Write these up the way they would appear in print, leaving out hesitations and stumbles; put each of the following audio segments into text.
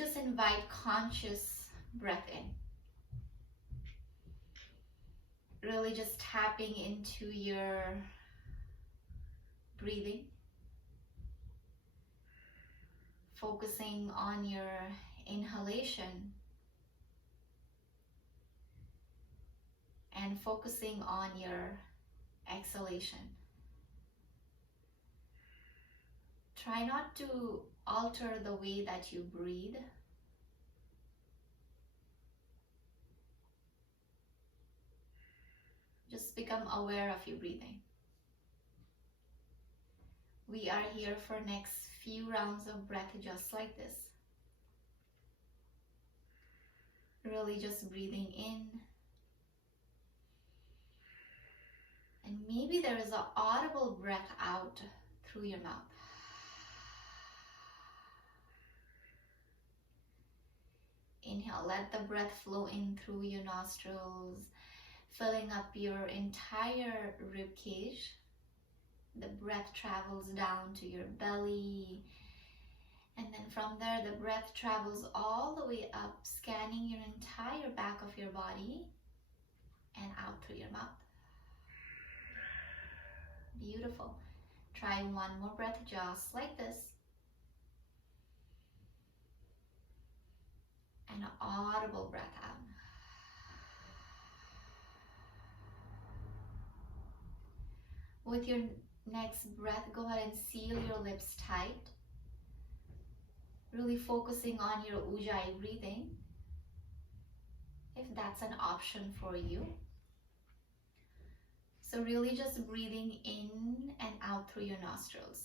just invite conscious breath in. Really just tapping into your breathing. Focusing on your inhalation. And focusing on your exhalation. Try not to alter the way that you breathe. Just become aware of your breathing. We are here for next few rounds of breath just like this. Really just breathing in. And maybe there is an audible breath out through your mouth. Inhale, let the breath flow in through your nostrils, filling up your entire rib cage. The breath travels down to your belly. And then from there, the breath travels all the way up, scanning your entire back of your body and out through your mouth. Beautiful. Try one more breath just like this. And an audible breath out. With your next breath, go ahead and seal your lips tight. Really focusing on your Ujjayi breathing, if that's an option for you. So really just breathing in and out through your nostrils.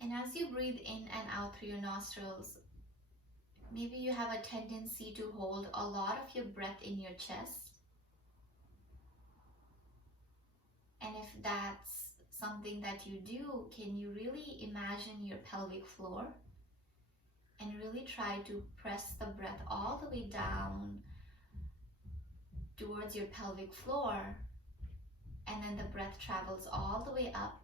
And as you breathe in and out through your nostrils, maybe you have a tendency to hold a lot of your breath in your chest. And if that's something that you do, can you really imagine your pelvic floor and really try to press the breath all the way down towards your pelvic floor, and then the breath travels all the way up,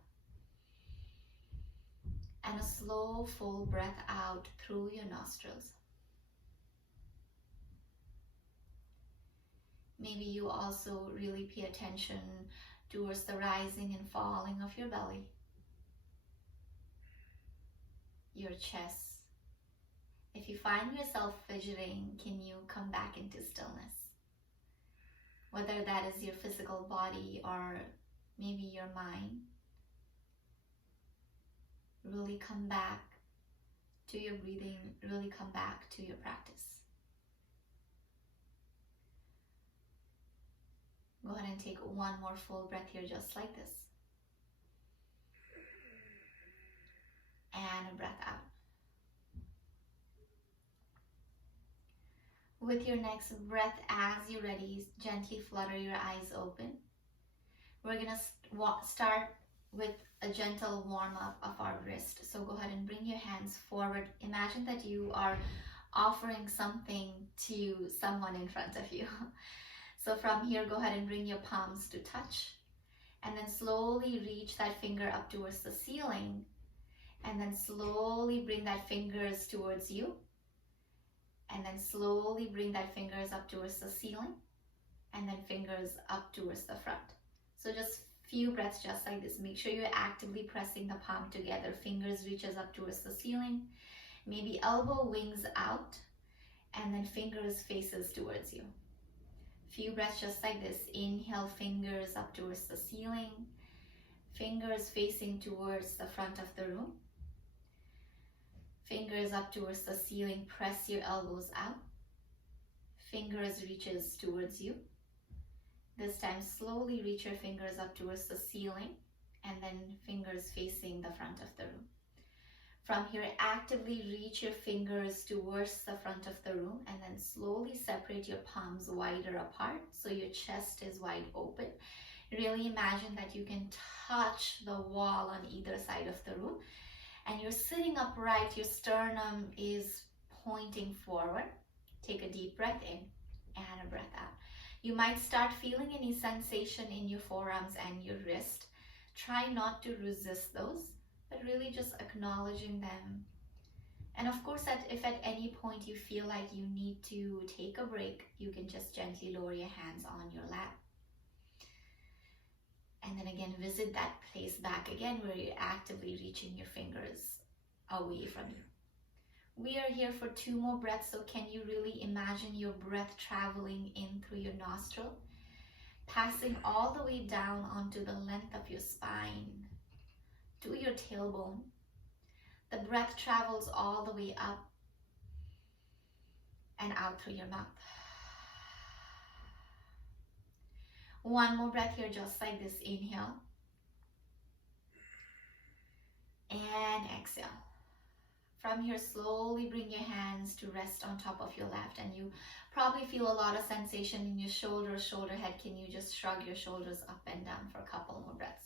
and a slow full breath out through your nostrils. Maybe you also really pay attention towards the rising and falling of your belly, your chest. If you find yourself fidgeting, can you come back into stillness? Whether that is your physical body or maybe your mind, really come back to your breathing, really come back to your practice. Go ahead and take one more full breath here just like this. And a breath out. With your next breath, as you're ready, gently flutter your eyes open. We're going to start with a gentle warm-up of our wrist. So go ahead and bring your hands forward. Imagine that you are offering something to someone in front of you. So from here, go ahead and bring your palms to touch. And then slowly reach that finger up towards the ceiling. And then slowly bring that fingers towards you. And then slowly bring that fingers up towards the ceiling. And then fingers up towards the front. So just few breaths just like this. Make sure you're actively pressing the palm together. Fingers reaches up towards the ceiling. Maybe elbow wings out. And then fingers faces towards you. Few breaths just like this. Inhale, fingers up towards the ceiling. Fingers facing towards the front of the room. Fingers up towards the ceiling. Press your elbows out. Fingers reaches towards you. This time slowly reach your fingers up towards the ceiling and then fingers facing the front of the room. From here, actively reach your fingers towards the front of the room and then slowly separate your palms wider apart so your chest is wide open. Really imagine that you can touch the wall on either side of the room and you're sitting upright, your sternum is pointing forward. Take a deep breath in and a breath out. You might start feeling any sensation in your forearms and your wrist. Try not to resist those. but really just acknowledging them. And of course, if at any point you feel like you need to take a break, you can just gently lower your hands on your lap. And then again, visit that place back again where you're actively reaching your fingers away from you. We are here for 2 more breaths, so can you really imagine your breath traveling in through your nostril, passing all the way down onto the length of your spine, to your tailbone. The breath travels all the way up and out through your mouth. One more breath here, just like this. Inhale and exhale. From here, slowly bring your hands to rest on top of your left, and you probably feel a lot of sensation in your shoulders, shoulder head. Can you just shrug your shoulders up and down for a couple more breaths?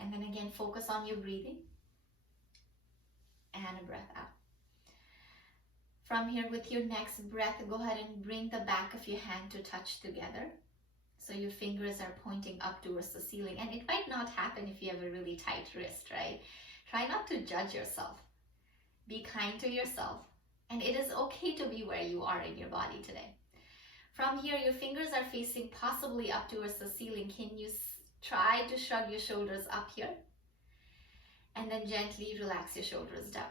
And then again, focus on your breathing and a breath out. From here, with your next breath, go ahead and bring the back of your hand to touch together. So your fingers are pointing up towards the ceiling. And it might not happen if you have a really tight wrist, right? Try not to judge yourself. Be kind to yourself. And it is okay to be where you are in your body today. From here, your fingers are facing possibly up towards the ceiling. Can you try to shrug your shoulders up here? And then gently relax your shoulders down.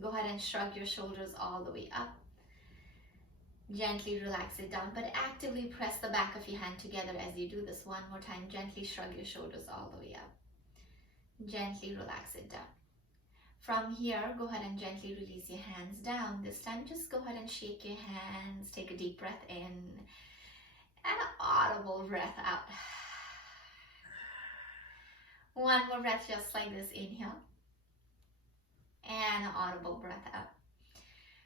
Go ahead and shrug your shoulders all the way up. Gently relax it down, but actively press the back of your hand together as you do this. One more time. Gently shrug your shoulders all the way up. Gently relax it down. From here, go ahead and gently release your hands down. This time, just go ahead and shake your hands. Take a deep breath in and an audible breath out. One more breath just like this. Inhale and an audible breath out.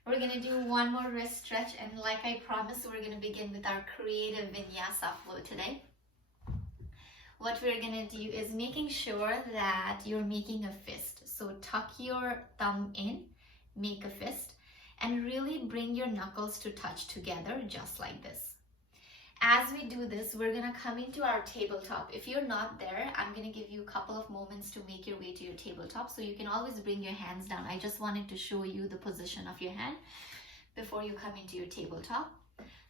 We're going to do one more wrist stretch, and like I promised, we're going to begin with our creative vinyasa flow today. What we're going to do is making sure that you're making a fist. So tuck your thumb in, make a fist, and really bring your knuckles to touch together just like this. As we do this, we're going to come into our tabletop. If you're not there, I'm going to give you a couple of moments to make your way to your tabletop. So you can always bring your hands down. I just wanted to show you the position of your hand before you come into your tabletop.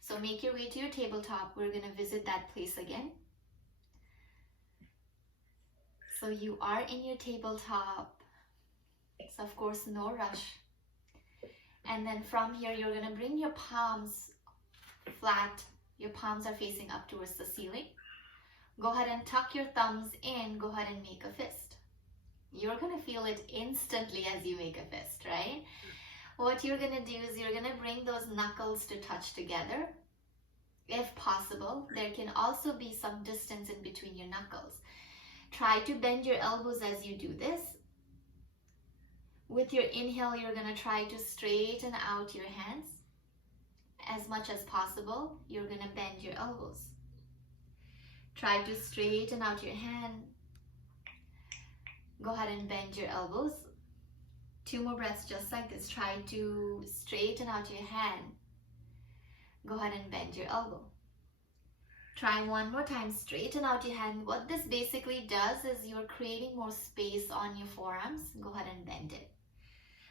So make your way to your tabletop. We're going to visit that place again. So you are in your tabletop. So of course, no rush. And then from here, you're going to bring your palms flat. Your palms are facing up towards the ceiling. Go ahead and tuck your thumbs in. Go ahead and make a fist. You're going to feel it instantly as you make a fist, right? What you're going to do is you're going to bring those knuckles to touch together. If possible, there can also be some distance in between your knuckles. Try to bend your elbows as you do this. With your inhale, you're going to try to straighten out your hands. As much as possible, you're going to bend your elbows. Try to straighten out your hand. Go ahead and bend your elbows. 2 more breaths just like this. Try to straighten out your hand. Go ahead and bend your elbow. Try one more time, straighten out your hand. What this basically does is you're creating more space on your forearms. Go ahead and bend it.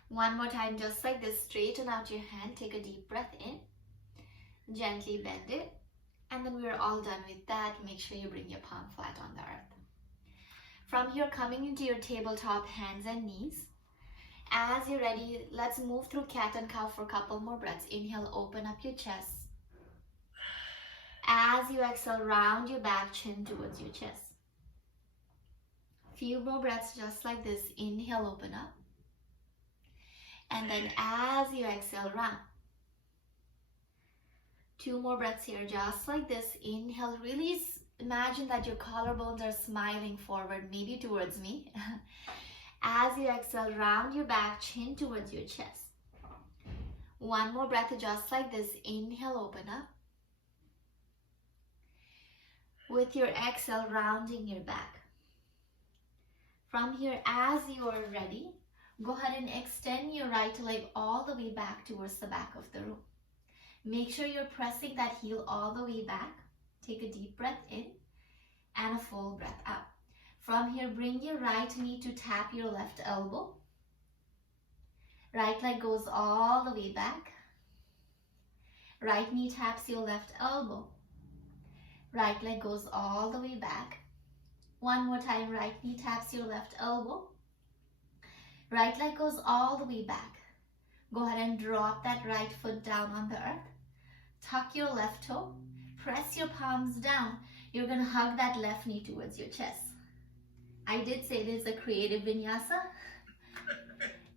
One more time, just like this, straighten out your hand. Take a deep breath in. Gently bend it, and then we're all done with that. Make sure you bring your palm flat on the earth. From here, coming into your tabletop, hands and knees. As you're ready, let's move through cat and cow for a couple more breaths. Inhale, open up your chest. As you exhale, round your back, chin towards your chest. Few more breaths just like this. Inhale, open up. And then as you exhale, round. 2 more breaths here, just like this. Inhale, really imagine that your collarbones are smiling forward, maybe towards me. As you exhale, round your back, chin towards your chest. 1 more breath, just like this. Inhale, open up. With your exhale, rounding your back. From here, as you are ready, go ahead and extend your right leg all the way back towards the back of the room. Make sure you're pressing that heel all the way back. Take a deep breath in and a full breath out. From here, bring your right knee to tap your left elbow. Right leg goes all the way back. Right knee taps your left elbow. Right leg goes all the way back. One more time, right knee taps your left elbow. Right leg goes all the way back. Go ahead and drop that right foot down on the earth. Tuck your left toe. Press your palms down. You're going to hug that left knee towards your chest. I did say this is a creative vinyasa.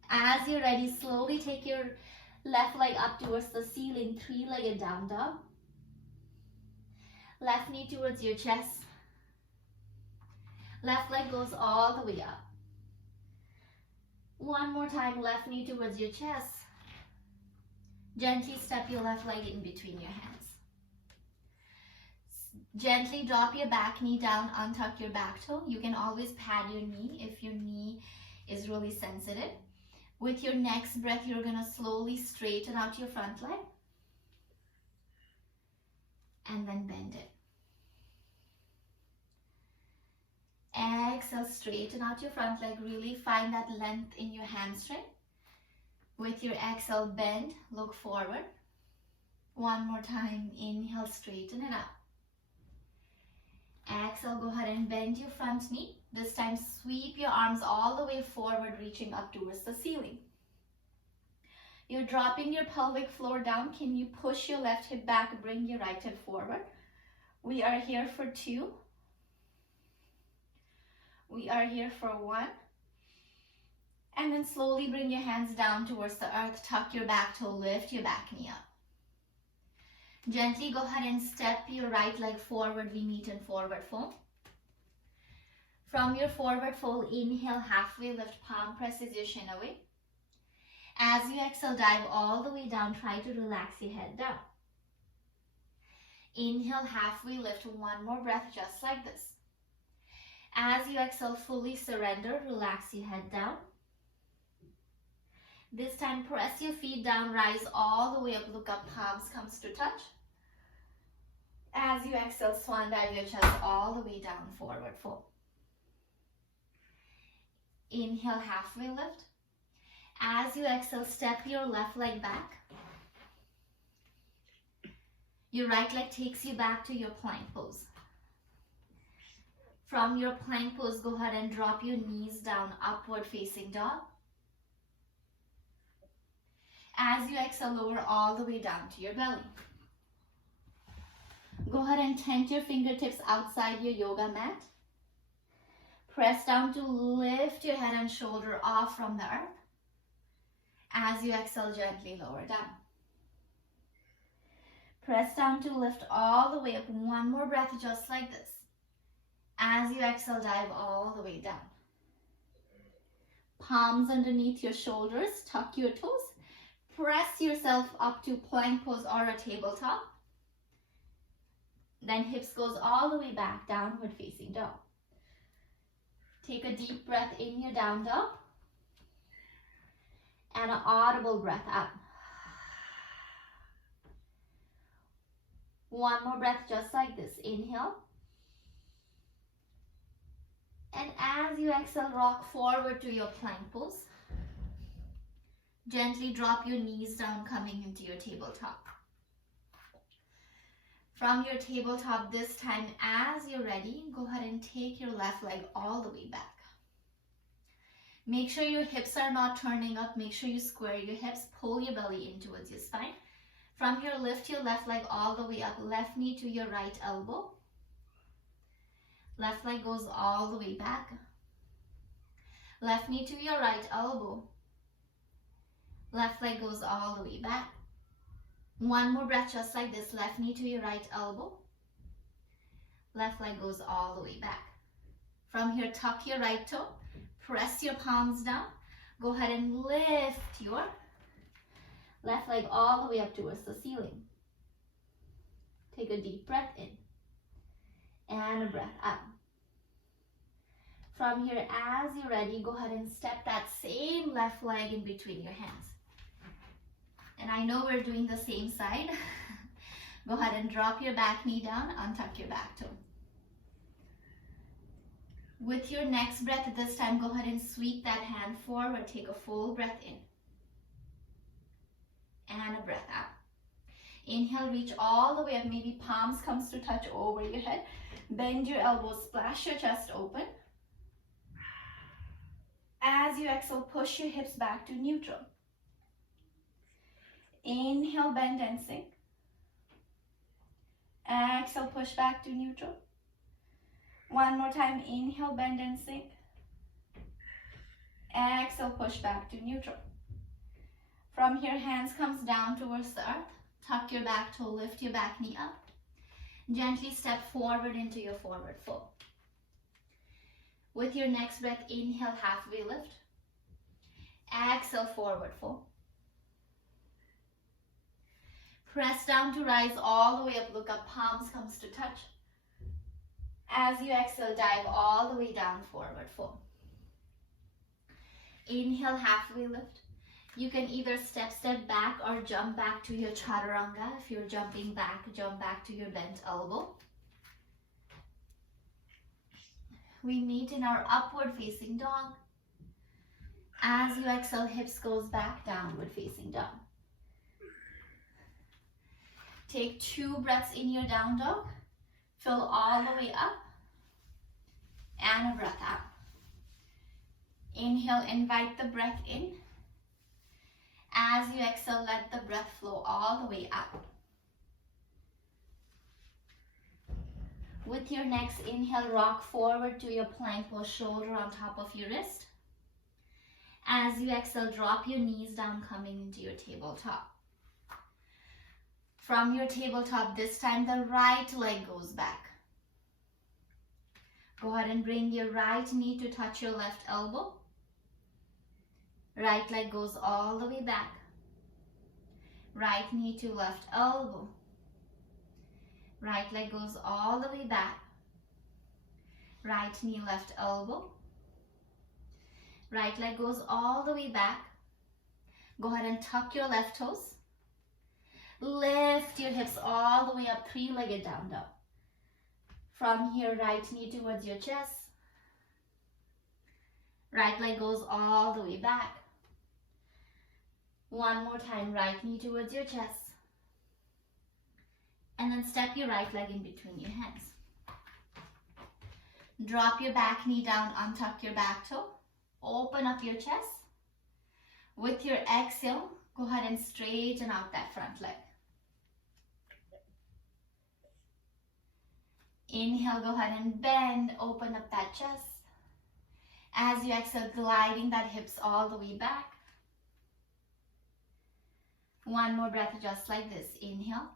As you're ready, slowly take your left leg up towards the ceiling, three-legged down dog. Left knee towards your chest. Left leg goes all the way up. One more time, left knee towards your chest. Gently step your left leg in between your hands. Gently drop your back knee down, untuck your back toe. You can always pad your knee if your knee is really sensitive. With your next breath, you're going to slowly straighten out your front leg and then bend it. Exhale, straighten out your front leg. Really find that length in your hamstring. With your exhale, bend, look forward. One more time, inhale, straighten it out. Exhale, go ahead and bend your front knee. This time, sweep your arms all the way forward, reaching up towards the ceiling. You're dropping your pelvic floor down. Can you push your left hip back, bring your right hip forward? We are here for 2. We are here for 1. And then slowly bring your hands down towards the earth. Tuck your back toe, lift your back knee up. Gently go ahead and step your right leg forward. We meet in forward fold. From your forward fold, inhale, halfway lift, palm presses your shin away. As you exhale, dive all the way down. Try to relax your head down. Inhale, halfway lift. One more breath, just like this. As you exhale, fully surrender. Relax your head down. This time, press your feet down, rise all the way up, look up, palms comes to touch. As you exhale, swan dive your chest all the way down, forward fold. Inhale, halfway lift. As you exhale, step your left leg back. Your right leg takes you back to your plank pose. From your plank pose, go ahead and drop your knees down, upward facing dog. As you exhale, lower all the way down to your belly. Go ahead and tent your fingertips outside your yoga mat. Press down to lift your head and shoulder off from the earth. As you exhale, gently lower down. Press down to lift all the way up. One more breath, just like this. As you exhale, dive all the way down. Palms underneath your shoulders, tuck your toes. Press yourself up to plank pose or a tabletop. Then hips goes all the way back, downward facing dog. Take a deep breath in your down dog. And an audible breath out. One more breath just like this. Inhale. And as you exhale, rock forward to your plank pose. Gently drop your knees down, coming into your tabletop. From your tabletop this time, as you're ready, go ahead and take your left leg all the way back. Make sure your hips are not turning up. Make sure you square your hips. Pull your belly in towards your spine. From here, lift your left leg all the way up. Left knee to your right elbow. Left leg goes all the way back. Left knee to your right elbow. Left leg goes all the way back. One more breath just like this. Left knee to your right elbow. Left leg goes all the way back. From here, tuck your right toe. Press your palms down. Go ahead and lift your left leg all the way up towards the ceiling. Take a deep breath in. And a breath out. From here, as you're ready, go ahead and step that same left leg in between your hands. And I know we're doing the same side. Go ahead and drop your back knee down, untuck your back toe. With your next breath, this time go ahead and sweep that hand forward. Take a full breath in and a breath out. Inhale, reach all the way up. Maybe palms comes to touch over your head. Bend your elbows, splash your chest open. As you exhale, push your hips back to neutral. Inhale, bend and sink. Exhale, push back to neutral. One more time, inhale, bend and sink. Exhale, push back to neutral. From here, hands comes down towards the earth. Tuck your back toe, lift your back knee up. Gently step forward into your forward fold. With your next breath, inhale, halfway lift. Exhale, forward fold. Press down to rise all the way up. Look up, palms comes to touch. As you exhale, dive all the way down, forward fold. Inhale, halfway lift. You can either step back or jump back to your chaturanga. If you're jumping back, jump back to your bent elbow. We meet in our upward facing dog. As you exhale, hips goes back, downward facing dog. Take 2 breaths in your down dog. Fill all the way up. And a breath out. Inhale, invite the breath in. As you exhale, let the breath flow all the way up. With your next inhale, rock forward to your plank pose, shoulder on top of your wrist. As you exhale, drop your knees down, coming into your tabletop. From your tabletop, this time the right leg goes back. Go ahead and bring your right knee to touch your left elbow. Right leg goes all the way back. Right knee to left elbow. Right leg goes all the way back. Right knee, left elbow. Right leg goes all the way back. Go ahead and tuck your left toes. Lift your hips all the way up, 3-legged down dog. From here, right knee towards your chest. Right leg goes all the way back. One more time, right knee towards your chest. And then step your right leg in between your hands. Drop your back knee down, untuck your back toe. Open up your chest. With your exhale, go ahead and straighten out that front leg. Inhale, go ahead and bend, open up that chest. As you exhale, gliding that hips all the way back. One more breath just like this. Inhale.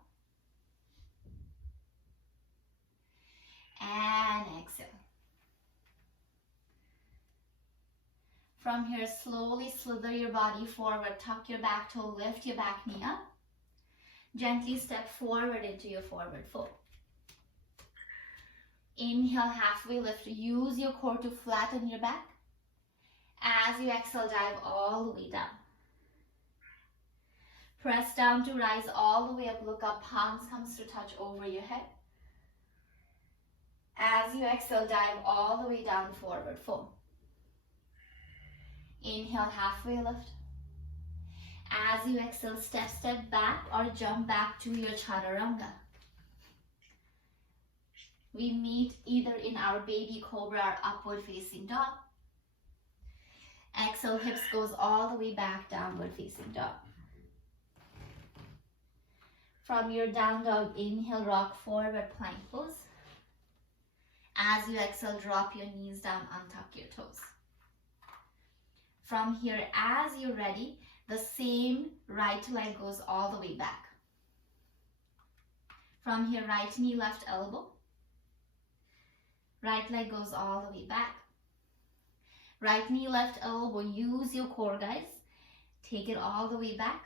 And exhale. From here, slowly slither your body forward. Tuck your back toe, lift your back knee up. Gently step forward into your forward fold. Inhale, halfway lift. Use your core to flatten your back. As you exhale, dive all the way down. Press down to rise all the way up. Look up, palms comes to touch over your head. As you exhale, dive all the way down, forward fold. Inhale, halfway lift. As you exhale, step back or jump back to your chaturanga. We meet either in our baby cobra or upward facing dog. Exhale, hips goes all the way back, downward facing dog. From your down dog, inhale, rock forward, plank pose. As you exhale, drop your knees down, untuck your toes. From here, as you're ready, the same right leg goes all the way back. From here, right knee, left elbow. Right leg goes all the way back. Right knee, left elbow. Use your core, guys. Take it all the way back.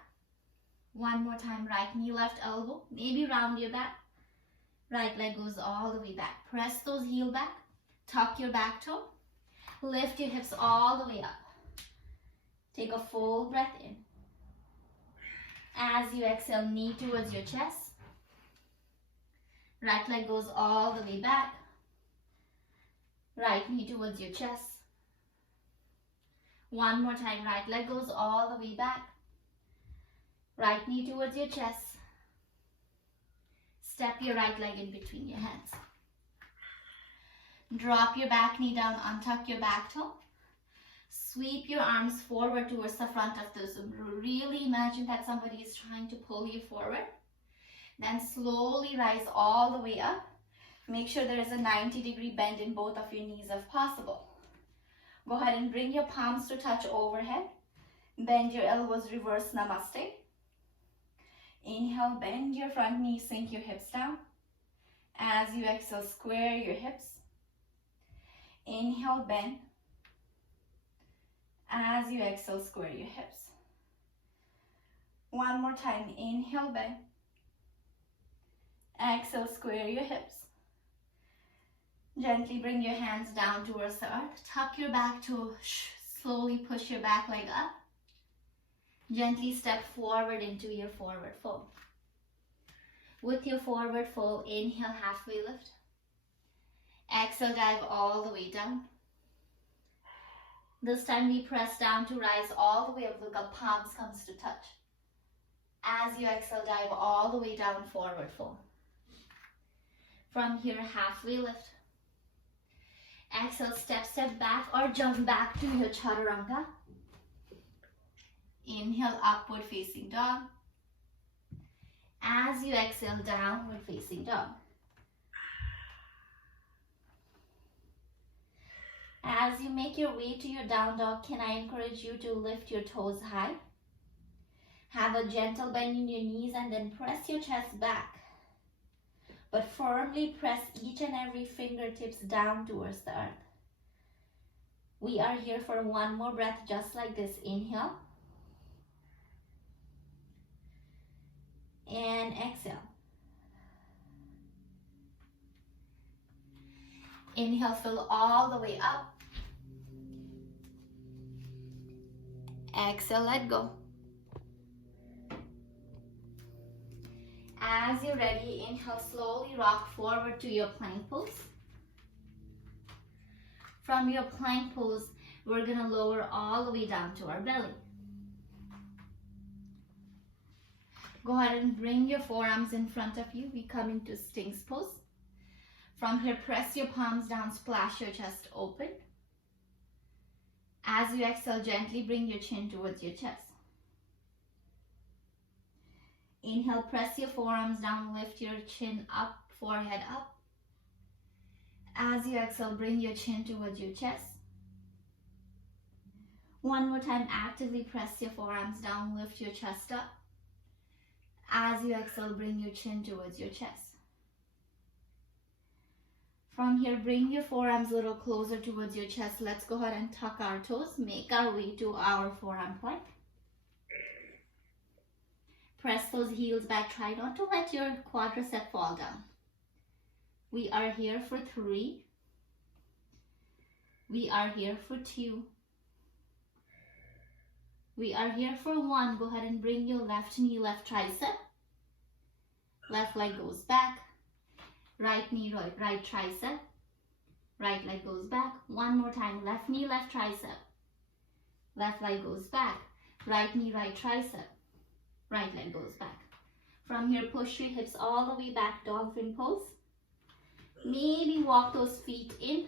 One more time, right knee, left elbow. Maybe round your back. Right leg goes all the way back. Press those heel back. Tuck your back toe. Lift your hips all the way up. Take a full breath in. As you exhale, knee towards your chest. Right leg goes all the way back. Right knee towards your chest. One more time, right leg goes all the way back. Right knee towards your chest. Step your right leg in between your hands. Drop your back knee down, untuck your back toe. Sweep your arms forward towards the front of the zoom. Really imagine that somebody is trying to pull you forward. Then slowly rise all the way up. Make sure there is a 90-degree bend in both of your knees if possible. Go ahead and bring your palms to touch overhead. Bend your elbows, reverse namaste. Inhale, bend your front knee, sink your hips down. As you exhale, square your hips. Inhale, bend. As you exhale, square your hips. One more time, inhale, bend. Exhale, square your hips. Gently bring your hands down towards the earth. Tuck your back toe, slowly push your back leg up. Gently step forward into your forward fold. With your forward fold, inhale, halfway lift. Exhale, dive all the way down. This time we press down to rise all the way up. Look up, palms comes to touch. As you exhale, dive all the way down, forward fold. From here, halfway lift. Exhale, step back or jump back to your chaturanga. Inhale, upward facing dog. As you exhale, downward facing dog. As you make your way to your down dog, can I encourage you to lift your toes high? Have a gentle bend in your knees and then press your chest back. But firmly press each and every fingertips down towards the earth. We are here for one more breath just like this. Inhale. And exhale. Inhale, fill all the way up. Exhale, let go. As you're ready, inhale, slowly rock forward to your plank pose. From your plank pose, we're going to lower all the way down to our belly. Go ahead and bring your forearms in front of you. We come into Sphinx pose. From here, press your palms down, splash your chest open. As you exhale, gently bring your chin towards your chest. Inhale, press your forearms down, lift your chin up, forehead up. As you exhale, bring your chin towards your chest. One more time, actively press your forearms down, lift your chest up. As you exhale, bring your chin towards your chest. From here, bring your forearms a little closer towards your chest. Let's go ahead and tuck our toes, make our way to our forearm plank. Press those heels back. Try not to let your quadricep fall down. We are here for 3. We are here for 2. We are here for 1. Go ahead and bring your left knee, left tricep. Left leg goes back. Right knee, right tricep. Right leg goes back. One more time. Left knee, left tricep. Left leg goes back. Right knee, right tricep. Right leg goes back. From here, push your hips all the way back, dolphin pose. Maybe walk those feet in.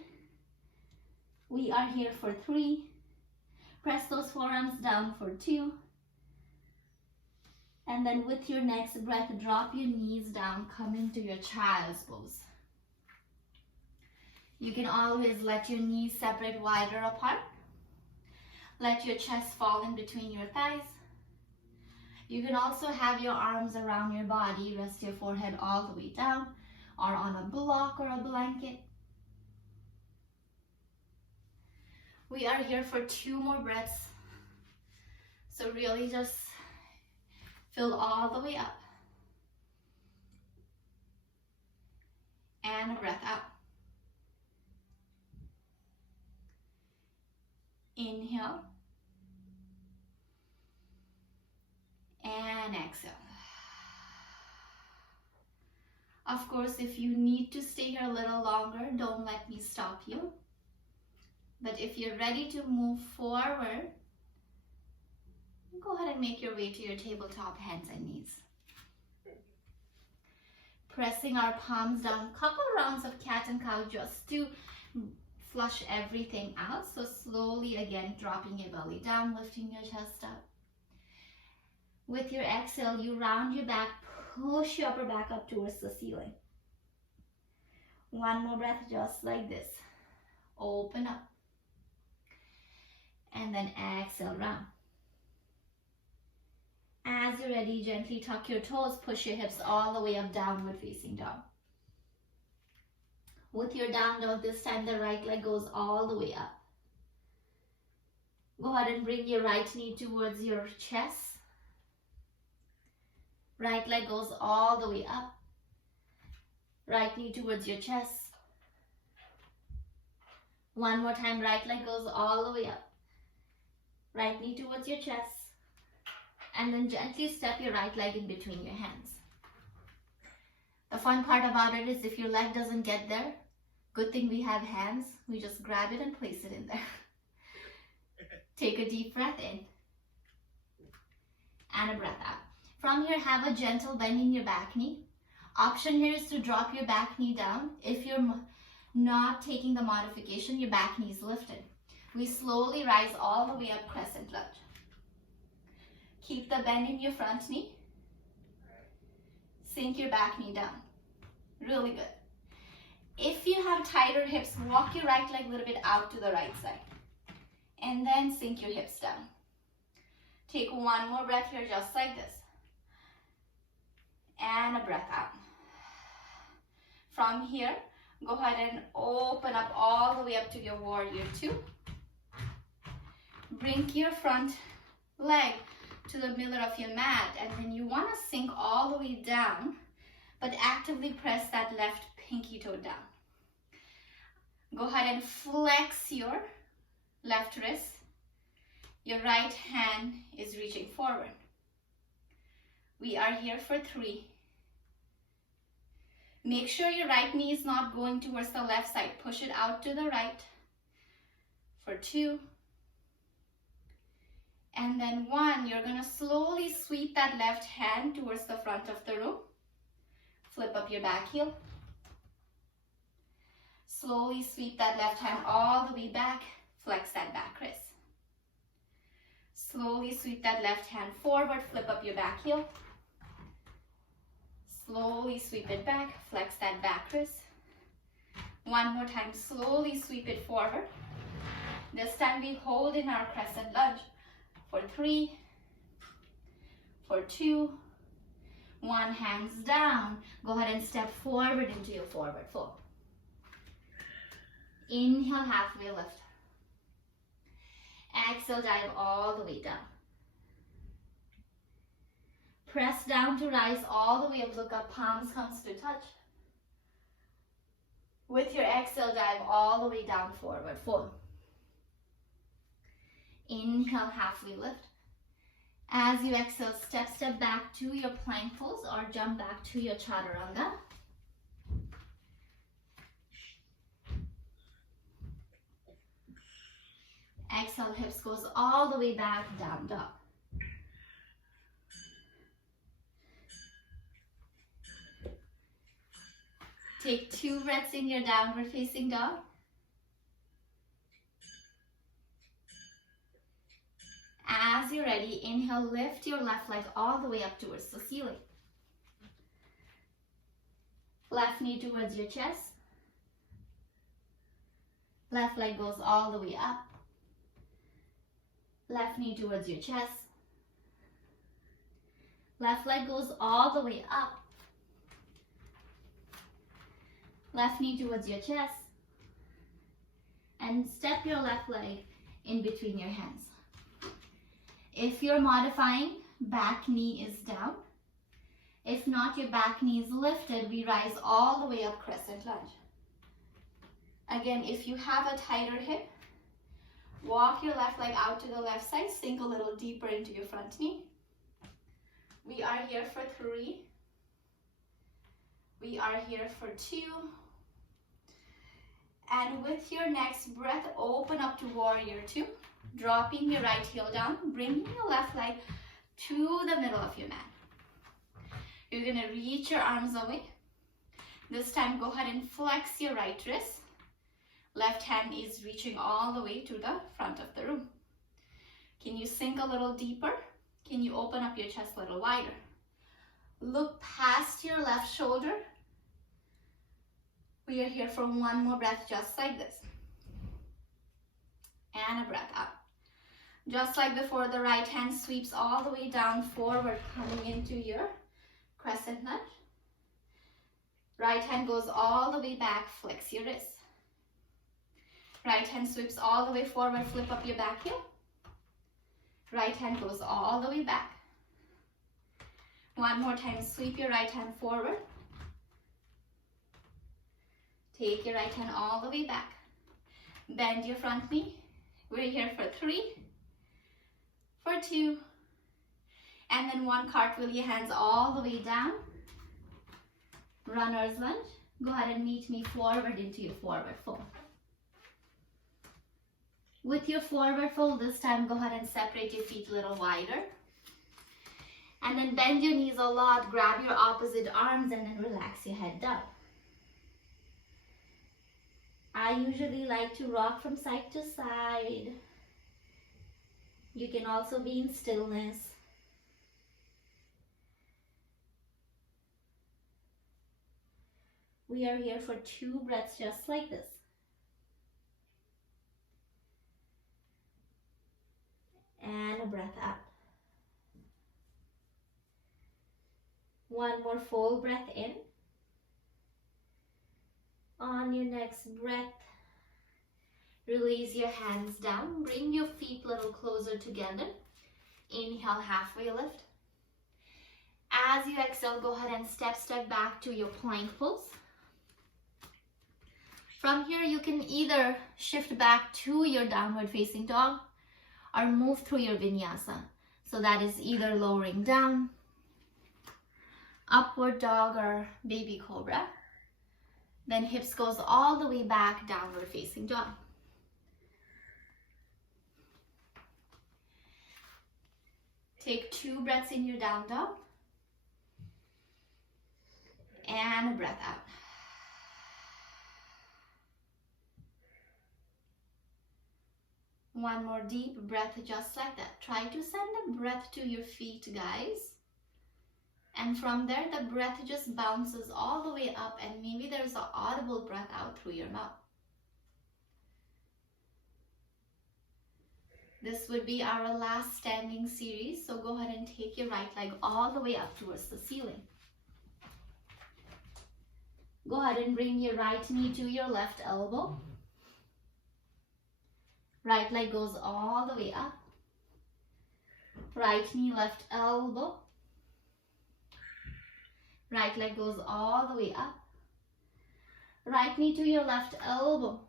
We are here for 3. Press those forearms down for 2. And then with your next breath, drop your knees down, come into your child's pose. You can always let your knees separate wider apart. Let your chest fall in between your thighs. You can also have your arms around your body, rest your forehead all the way down, or on a block or a blanket. We are here for 2 more breaths. So really just fill all the way up. And a breath out. Inhale. And exhale. Of course, if you need to stay here a little longer, don't let me stop you. But if you're ready to move forward, go ahead and make your way to your tabletop, hands and knees. Pressing our palms down, couple rounds of cat and cow just to flush everything out. So slowly again, dropping your belly down, lifting your chest up. With your exhale, you round your back, push your upper back up towards the ceiling. One more breath, just like this. Open up. And then exhale, round. As you're ready, gently tuck your toes, push your hips all the way up, downward facing dog. With your down dog, this time the right leg goes all the way up. Go ahead and bring your right knee towards your chest. Right leg goes all the way up. Right knee towards your chest. One more time, right leg goes all the way up. Right knee towards your chest. And then gently step your right leg in between your hands. The fun part about it is if your leg doesn't get there, good thing we have hands. We just grab it and place it in there. Take a deep breath in. And a breath out. From here, have a gentle bend in your back knee. Option here is to drop your back knee down. If you're not taking the modification, your back knee is lifted. We slowly rise all the way up, crescent lunge. Keep the bend in your front knee. Sink your back knee down. Really good. If you have tighter hips, walk your right leg a little bit out to the right side. And then sink your hips down. Take one more breath here, just like this. And a breath out. From here, go ahead and open up all the way up to your warrior two. Bring your front leg to the middle of your mat, and then you want to sink all the way down, but actively press that left pinky toe down. Go ahead and flex your left wrist. Your right hand is reaching forward. We are here for 3. Make sure your right knee is not going towards the left side. Push it out to the right. For 2. And then 1, you're going to slowly sweep that left hand towards the front of the room. Flip up your back heel. Slowly sweep that left hand all the way back. Flex that back wrist. Slowly sweep that left hand forward. Flip up your back heel. Slowly sweep it back. Flex that back wrist. One more time. Slowly sweep it forward. This time we hold in our crescent lunge. For 3, for 2, 1, hands down. Go ahead and step forward into your forward fold. Inhale, halfway lift. Exhale, dive all the way down. Press down to rise all the way up. Look up, palms comes to touch. With your exhale, dive all the way down, forward fold. Inhale, halfway lift. As you exhale, step back to your plank pose or jump back to your chaturanga. Exhale, hips goes all the way back, down dog. Take 2 breaths in your downward facing dog. As you're ready, inhale, lift your left leg all the way up towards the ceiling. Left knee towards your chest. Left leg goes all the way up. Left knee towards your chest. Left leg goes all the way up. Left knee towards your chest. And step your left leg in between your hands. If you're modifying, back knee is down. If not, your back knee is lifted. We rise all the way up, crescent lunge. Again, if you have a tighter hip, walk your left leg out to the left side, sink a little deeper into your front knee. We are here for 3. We are here for 2. And with your next breath, open up to warrior two, dropping your right heel down, bringing your left leg to the middle of your mat. You're gonna reach your arms away. This time, go ahead and flex your right wrist. Left hand is reaching all the way to the front of the room. Can you sink a little deeper? Can you open up your chest a little wider? Look past your left shoulder. We are here for one more breath, just like this. And a breath out. Just like before, the right hand sweeps all the way down forward, coming into your crescent lunge. Right hand goes all the way back, flex your wrist. Right hand sweeps all the way forward, flip up your back heel. Right hand goes all the way back. One more time, sweep your right hand forward. Take your right hand all the way back. Bend your front knee. We're here for 3, for 2, and then 1. Cartwheel your hands all the way down. Runner's lunge. Go ahead and meet me forward into your forward fold. With your forward fold this time, go ahead and separate your feet a little wider. And then bend your knees a lot, grab your opposite arms, and then relax your head down. I usually like to rock from side to side. You can also be in stillness. We are here for 2 breaths just like this. And a breath out. 1 more full breath in. On your next breath, release your hands down. Bring your feet a little closer together. Inhale, halfway lift. As you exhale, go ahead and step back to your plank pose. From here, you can either shift back to your downward facing dog or move through your vinyasa. So that is either lowering down, upward dog, or baby cobra. Then hips goes all the way back, downward facing dog. Take 2 breaths in your down dog. And a breath out. One more deep breath just like that. Try to send the breath to your feet, guys. And from there, the breath just bounces all the way up, and maybe there's an audible breath out through your mouth. This would be our last standing series, so go ahead and take your right leg all the way up towards the ceiling. Go ahead and bring your right knee to your left elbow. Right leg goes all the way up. Right knee, left elbow. Right leg goes all the way up. Right knee to your left elbow.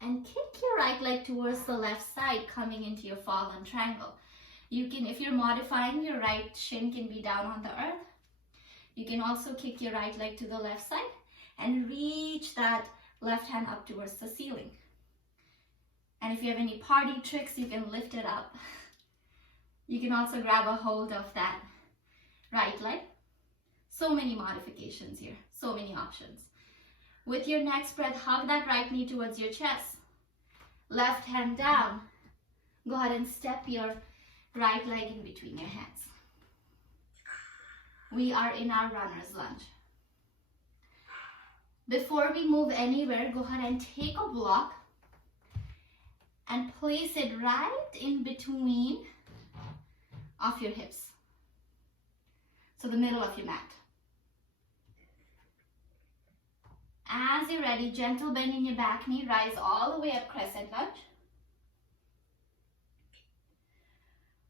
And kick your right leg towards the left side, coming into your fallen triangle. You can, if you're modifying, your right shin can be down on the earth. You can also kick your right leg to the left side and reach that left hand up towards the ceiling. And if you have any party tricks, you can lift it up. You can also grab a hold of that right leg. So many modifications here, so many options. With your next breath, hug that right knee towards your chest. Left hand down. Go ahead and step your right leg in between your hands. We are in our runner's lunge. Before we move anywhere, go ahead and take a block and place it right in between of your hips. So the middle of your mat. As you're ready, gentle bend in your back knee, rise all the way up, crescent lunge.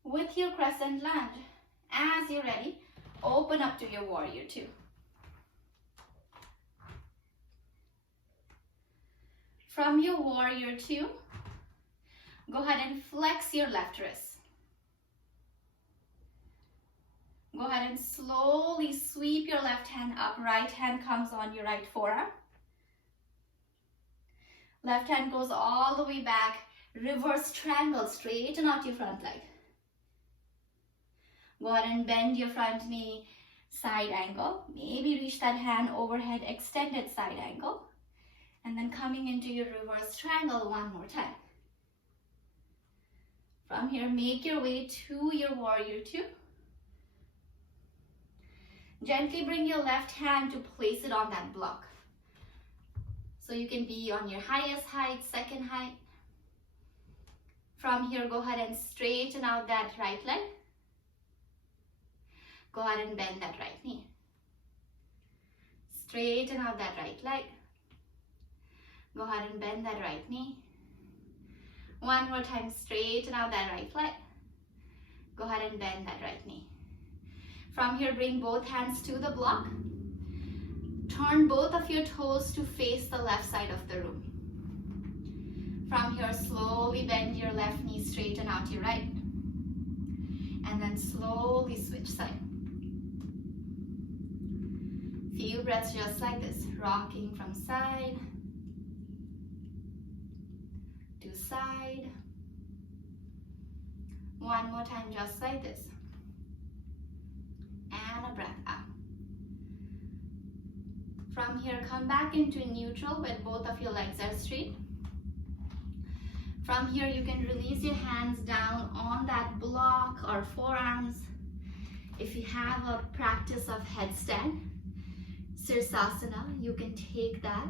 With your crescent lunge, as you're ready, open up to your warrior two. From your warrior two, go ahead and flex your left wrist. Go ahead and slowly sweep your left hand up. Right hand comes on your right forearm. Left hand goes all the way back. Reverse triangle, straighten out your front leg. Go ahead and bend your front knee, side angle. Maybe reach that hand overhead, extended side angle. And then coming into your reverse triangle one more time. From here, make your way to your warrior two. Gently bring your left hand to place it on that block. So you can be on your highest height, second height. From here, go ahead and straighten out that right leg. Go ahead and bend that right knee. Straighten out that right leg. Go ahead and bend that right knee. One more time, straighten out that right leg. Go ahead and bend that right knee. From here, bring both hands to the block. Turn both of your toes to face the left side of the room. From here, slowly bend your left knee, straighten out your right. And then slowly switch side. Few breaths just like this, rocking from side to side. One more time, just like this. And a breath out. From here, come back into neutral when both of your legs are straight. From here, you can release your hands down on that block or forearms. If you have a practice of headstand, Sirsasana, you can take that,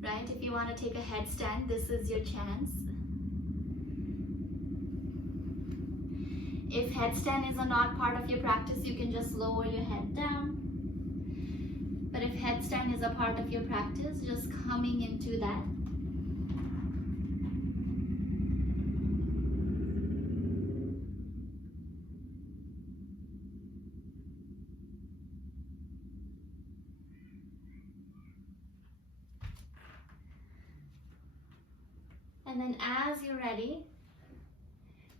right? If you want to take a headstand, this is your chance. If headstand is not part of your practice, you can just lower your head down. But if headstand is a part of your practice, just coming into that. And then as you're ready,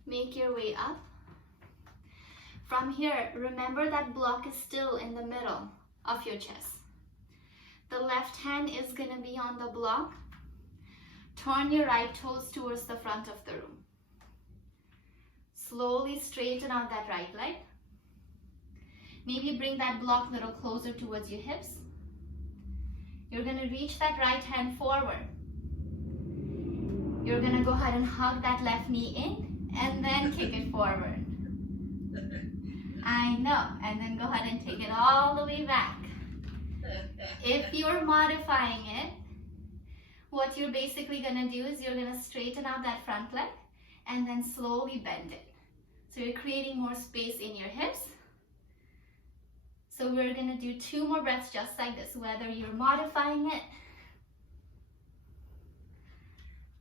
make your way up. From here, remember that block is still in the middle of your chest. The left hand is going to be on the block. Turn your right toes towards the front of the room. Slowly straighten out that right leg. Maybe bring that block a little closer towards your hips. You're going to reach that right hand forward. You're going to go ahead and hug that left knee in and then kick it forward. I know. And then go ahead and take it all the way back. If you're modifying it, what you're basically going to do is you're going to straighten out that front leg and then slowly bend it. So you're creating more space in your hips. So we're going to do 2 more breaths just like this, whether you're modifying it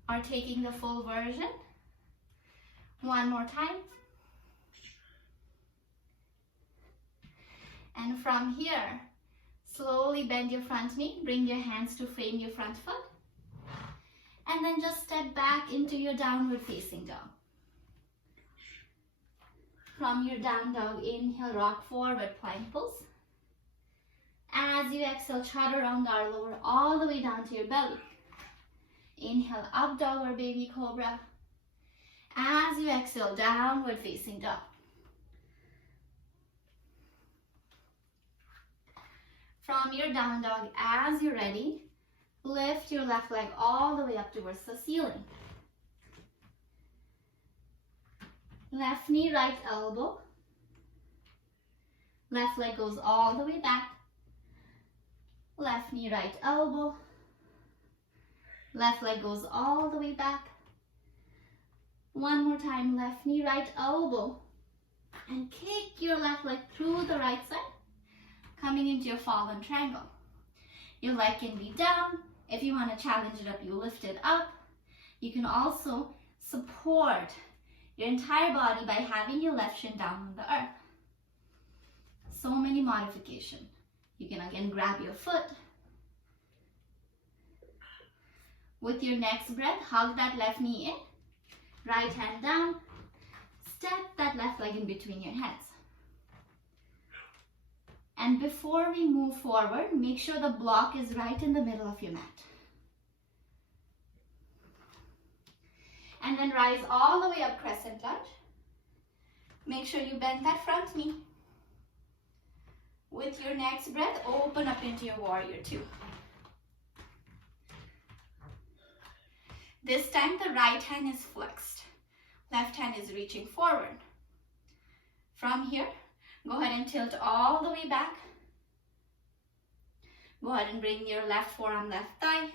or taking the full version. One more time. And from here, slowly bend your front knee, bring your hands to frame your front foot, and then just step back into your downward facing dog. From your down dog, inhale, rock forward, plank pose. As you exhale, chaturanga, lower all the way down to your belly. Inhale, up dog or baby cobra. As you exhale, downward facing dog. From your down dog, as you're ready, lift your left leg all the way up towards the ceiling. Left knee, right elbow. Left leg goes all the way back. Left knee, right elbow. Left leg goes all the way back. One more time, left knee, right elbow. And kick your left leg through the right side, coming into your fallen triangle. Your leg can be down. If you want to challenge it up, you lift it up. You can also support your entire body by having your left shin down on the earth. So many modifications. You can again grab your foot. With your next breath, hug that left knee in. Right hand down. Step that left leg in between your hands. And before we move forward, make sure the block is right in the middle of your mat. And then rise all the way up, crescent lunge. Make sure you bend that front knee. With your next breath, open up into your warrior two. This time the right hand is flexed. Left hand is reaching forward. From here, go ahead and tilt all the way back. Go ahead and bring your left forearm, left thigh.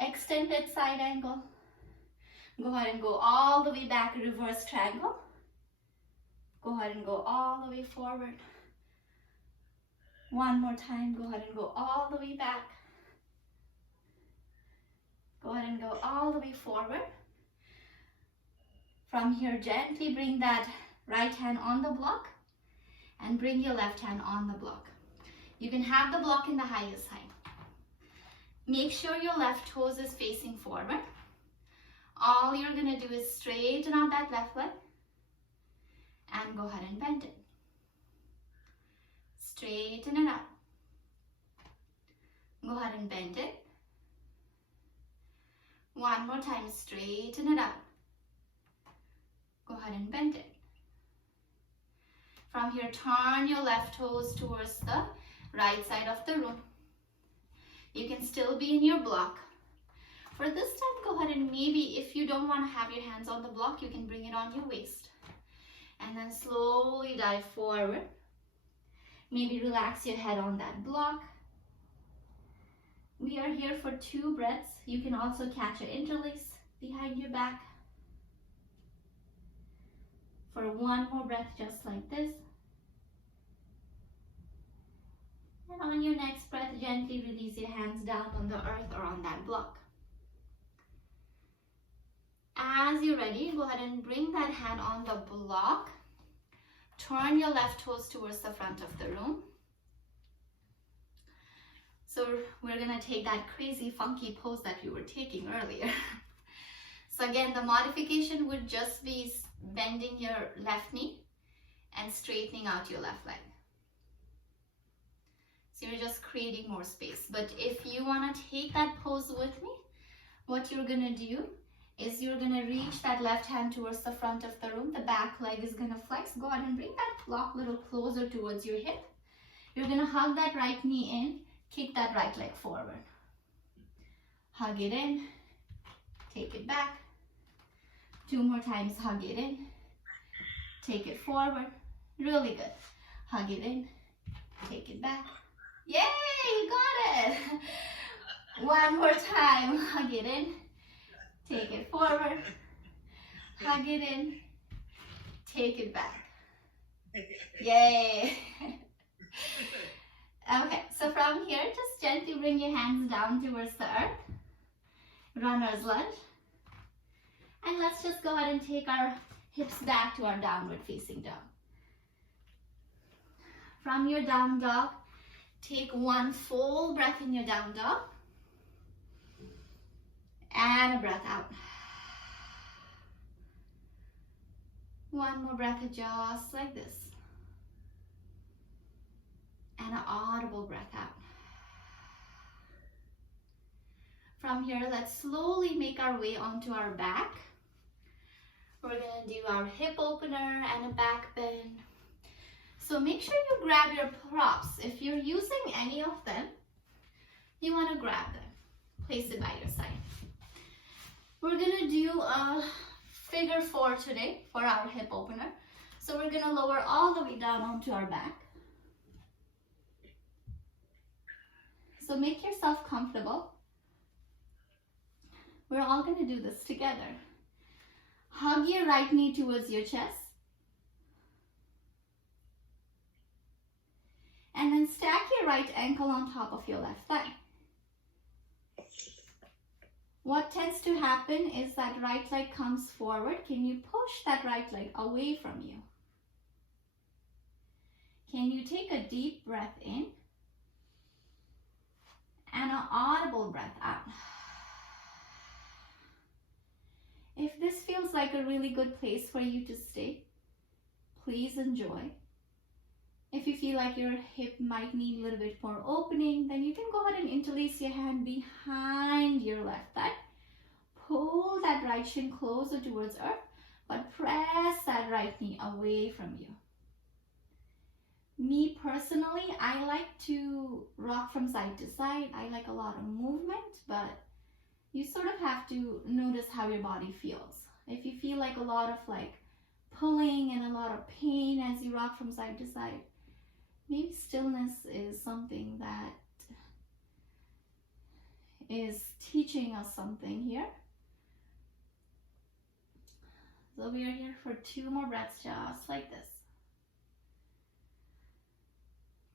Extended side angle. Go ahead and go all the way back, reverse triangle. Go ahead and go all the way forward. One more time, go ahead and go all the way back. Go ahead and go all the way forward. From here, gently bring that right hand on the block and bring your left hand on the block. You can have the block in the highest height. Make sure your left toes is facing forward. All you're gonna do is straighten out that left leg and go ahead and bend it. Straighten it out. Go ahead and bend it. One more time, straighten it out. Go ahead and bend it. From here, turn your left toes towards the right side of the room. You can still be in your block. For this time, go ahead and maybe if you don't want to have your hands on the block, you can bring it on your waist. And then slowly dive forward. Maybe relax your head on that block. We are here for 2 breaths. You can also catch your interlace behind your back. For 1 more breath, just like this. And on your next breath, gently release your hands down on the earth or on that block. As you're ready, go ahead and bring that hand on the block. Turn your left toes towards the front of the room. So we're gonna take that crazy funky pose that we were taking earlier. So again, the modification would just be bending your left knee and straightening out your left leg. So you're just creating more space. But if you wanna take that pose with me, what you're gonna do is you're gonna reach that left hand towards the front of the room. The back leg is gonna flex. Go ahead and bring that block a little closer towards your hip. You're gonna hug that right knee in, kick that right leg forward. Hug it in, take it back. 2 more times, hug it in, take it forward. Really good. Hug it in, take it back. Yay, you got it. 1 more time, hug it in, take it forward, hug it in, take it back. Yay. Okay, so from here, just gently bring your hands down towards the earth. Runner's lunge. And let's just go ahead and take our hips back to our downward facing dog. From your down dog, take 1 full breath in your down dog. And a breath out. 1 more breath, just like this. And an audible breath out. From here, let's slowly make our way onto our back. We're gonna do our hip opener and a back bend. So make sure you grab your props. If you're using any of them, you wanna grab them. Place it by your side. We're gonna do a figure 4 today for our hip opener. So we're gonna lower all the way down onto our back. So make yourself comfortable. We're all gonna do this together. Hug your right knee towards your chest. And then stack your right ankle on top of your left thigh. What tends to happen is that right leg comes forward. Can you push that right leg away from you? Can you take a deep breath in and an audible breath out? If this feels like a really good place for you to stay, please enjoy. If you feel like your hip might need a little bit more opening, then you can go ahead and interlace your hand behind your left thigh. pull that right shin closer towards earth, but press that right knee away from you. Me personally, I like to rock from side to side. I like a lot of movement, but you sort of have to notice how your body feels. If you feel like a lot of like pulling and a lot of pain as you rock from side to side, maybe stillness is something that is teaching us something here. So we are here for 2 more breaths, just like this.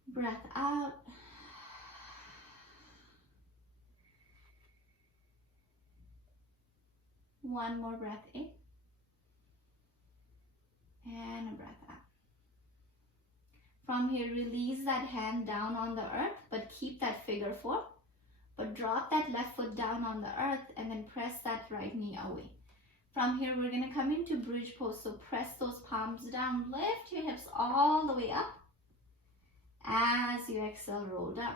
Breath out. One more breath in. And a breath out. From here, release that hand down on the earth, but keep that figure 4. But drop that left foot down on the earth and then press that right knee away. From here, we're going to come into bridge pose. So press those palms down. Lift your hips all the way up. As you exhale, roll down.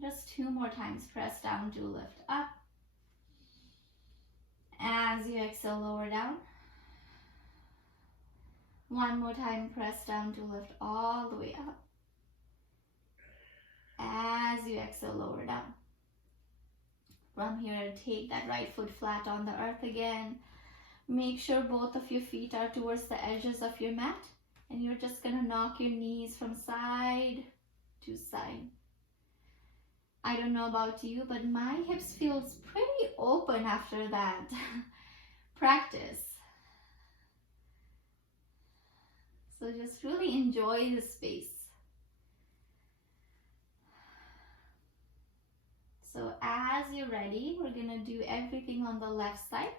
Just 2 more times. Press down to lift up. As you exhale, lower down. 1 more time. Press down to lift all the way up. As you exhale, lower down. From here, take that right foot flat on the earth again. Make sure both of your feet are towards the edges of your mat. And you're just going to knock your knees from side to side. I don't know about you, but my hips feels pretty open after that practice. So just really enjoy the space. So as you're ready, we're going to do everything on the left side.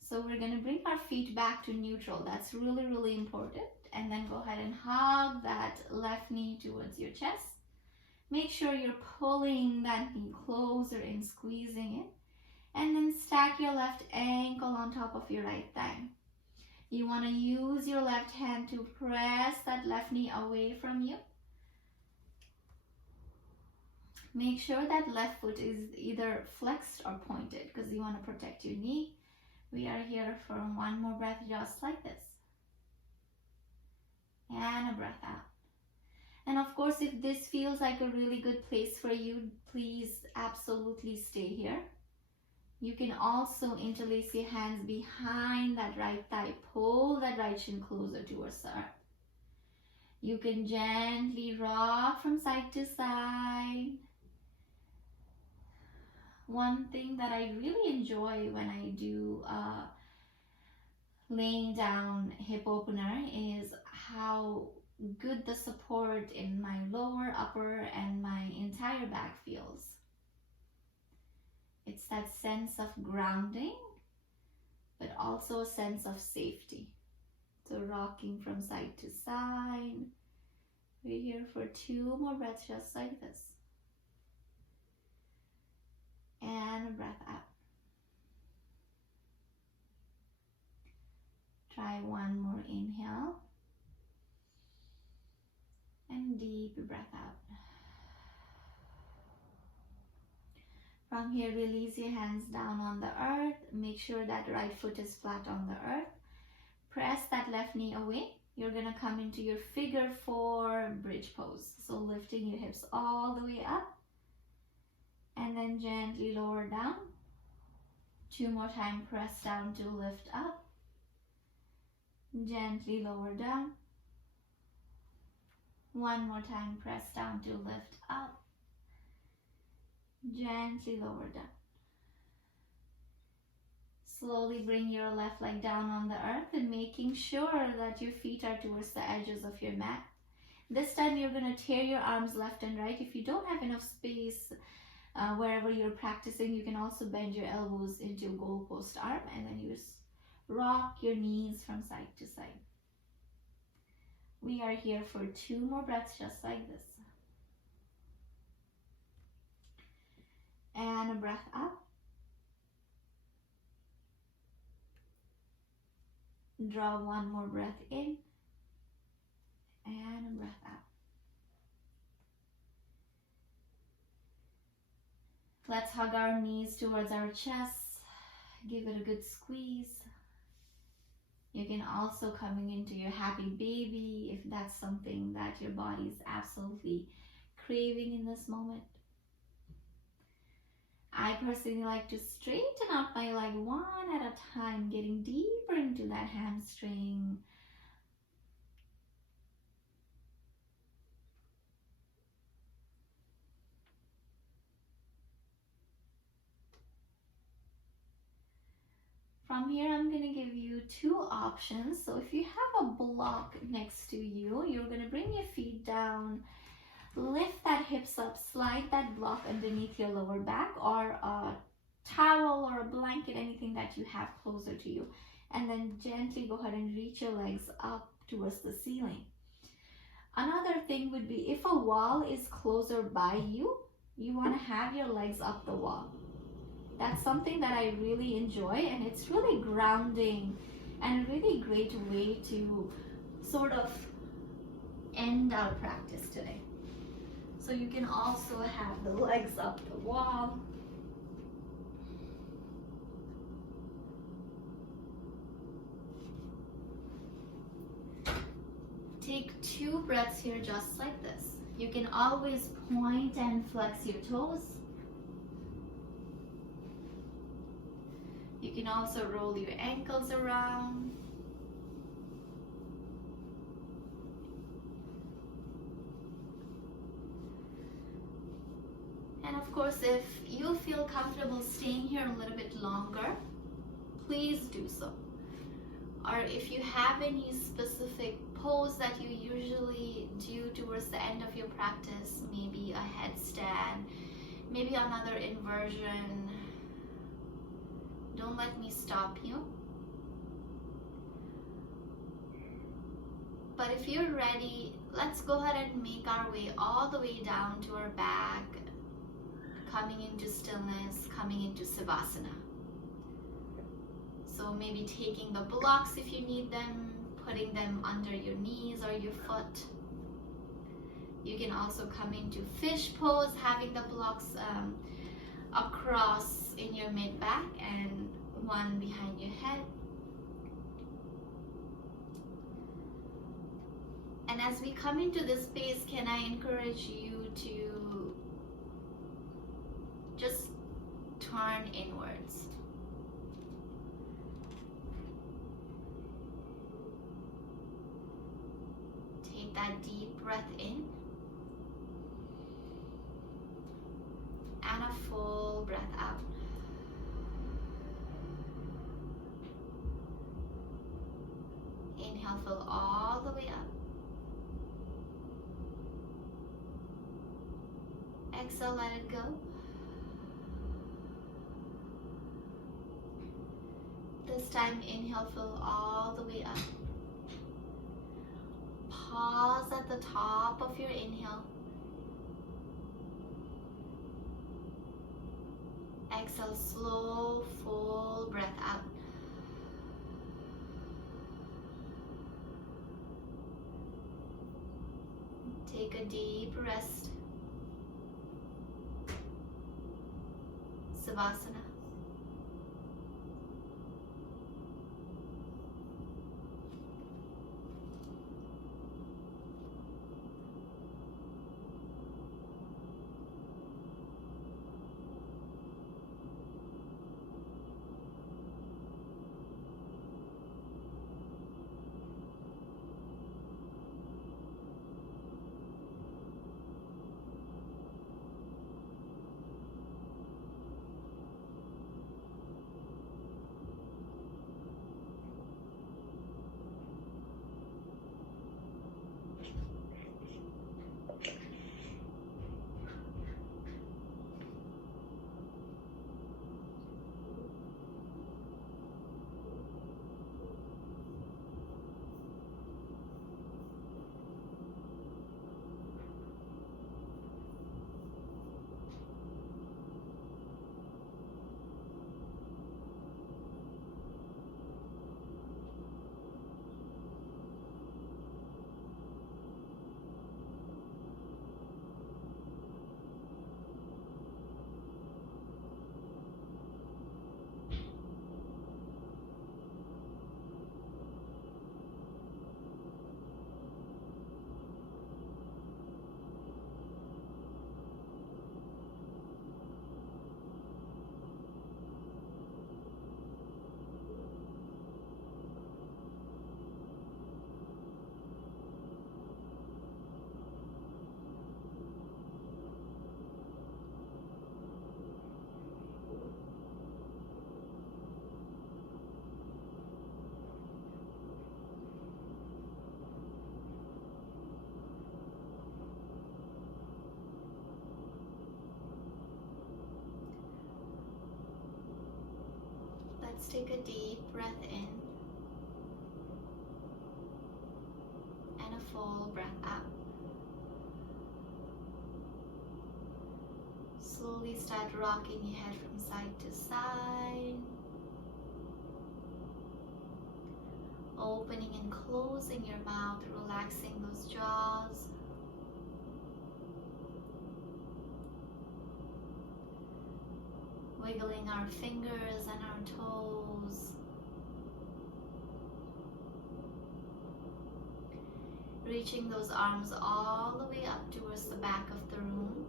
So we're going to bring our feet back to neutral. That's really, really important. And then go ahead and hug that left knee towards your chest. Make sure you're pulling that knee closer and squeezing it. And then stack your left ankle on top of your right thigh. You want to use your left hand to press that left knee away from you. Make sure that left foot is either flexed or pointed because you want to protect your knee. We are here for 1 more breath, just like this. And a breath out. And of course, if this feels like a really good place for you, please absolutely stay here. You can also interlace your hands behind that right thigh. Pull that right shin closer towards the earth. You can gently rock from side to side. One thing that I really enjoy when I do laying down hip opener is how good the support in my lower, upper, and my entire back feels. It's that sense of grounding, but also a sense of safety. So rocking from side to side. We're here for 2 more breaths, just like this. And a breath out. Try 1 more inhale. And deep breath out. From here, release your hands down on the earth. Make sure that right foot is flat on the earth. Press that left knee away. You're going to come into your figure 4 bridge pose. So lifting your hips all the way up. And then gently lower down. 2 more times, press down to lift up. Gently lower down. 1 more time, press down to lift up. Gently lower down. Slowly bring your left leg down on the earth and making sure that your feet are towards the edges of your mat. This time you're going to tear your arms left and right. If you don't have enough space wherever you're practicing, you can also bend your elbows into goalpost arm and then you just rock your knees from side to side. We are here for 2 more breaths, just like this. And a breath up. Draw 1 more breath in. And a breath out. Let's hug our knees towards our chest. Give it a good squeeze. You can also coming into your happy baby if that's something that your body is absolutely craving in this moment. I personally like to straighten out my leg one at a time, getting deeper into that hamstring. From here, I'm going to give you two options. So if you have a block next to you, you're going to bring your feet down, lift that hips up, slide that block underneath your lower back, or a towel or a blanket, anything that you have closer to you. And then gently go ahead and reach your legs up towards the ceiling. Another thing would be if a wall is closer by you, you want to have your legs up the wall. That's something that I really enjoy, and it's really grounding and a really great way to sort of end our practice today. So you can also have the legs up the wall. Take 2 breaths here just like this. You can always point and flex your toes. You can also roll your ankles around. And of course, if you feel comfortable staying here a little bit longer, please do so. Or if you have any specific pose that you usually do towards the end of your practice, maybe a headstand, maybe another inversion, don't let me stop you. But if you're ready, let's go ahead and make our way all the way down to our back, coming into stillness, coming into Savasana. So maybe taking the blocks if you need them, putting them under your knees or your foot. You can also come into fish pose, having the blocks across in your mid-back and one behind your head. And as we come into this space, can I encourage you to just turn inwards. Take that deep breath in and a full breath out. Inhale, fill all the way up. Exhale, let it go. This time, inhale, fill all the way up. Pause at the top of your inhale. Exhale, slow, full breath out. Take a deep rest. Savasana. Let's take a deep breath in and a full breath out. Slowly start rocking your head from side to side. Opening and closing your mouth, relaxing those jaws. Wiggling our fingers and our toes. Reaching those arms all the way up towards the back of the room.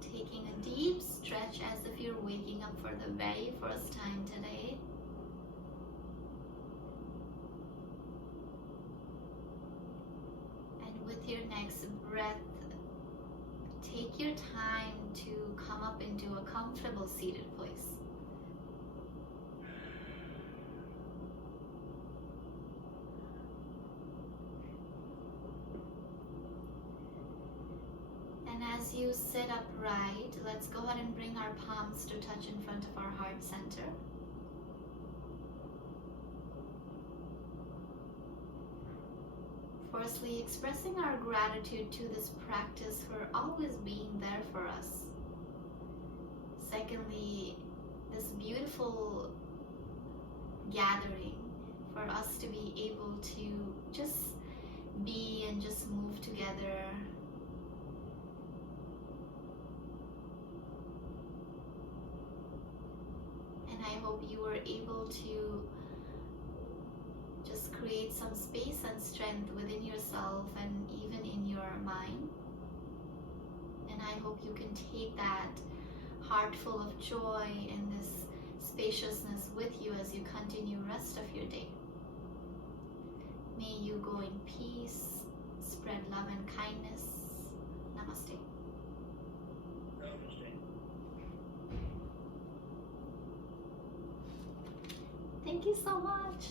Taking a deep stretch as if you're waking up for the very first time today. And with your next breath, take your time to come up into a comfortable seated place. And as you sit upright, let's go ahead and bring our palms to touch in front of our heart center. Firstly, expressing our gratitude to this practice for always being there for us. Secondly, this beautiful gathering for us to be able to just be and just move together. And I hope you were able to just create some space and strength within yourself and even in your mind. And I hope you can take that heart full of joy and this spaciousness with you as you continue the rest of your day. May you go in peace, spread love and kindness. Namaste. Thank you so much.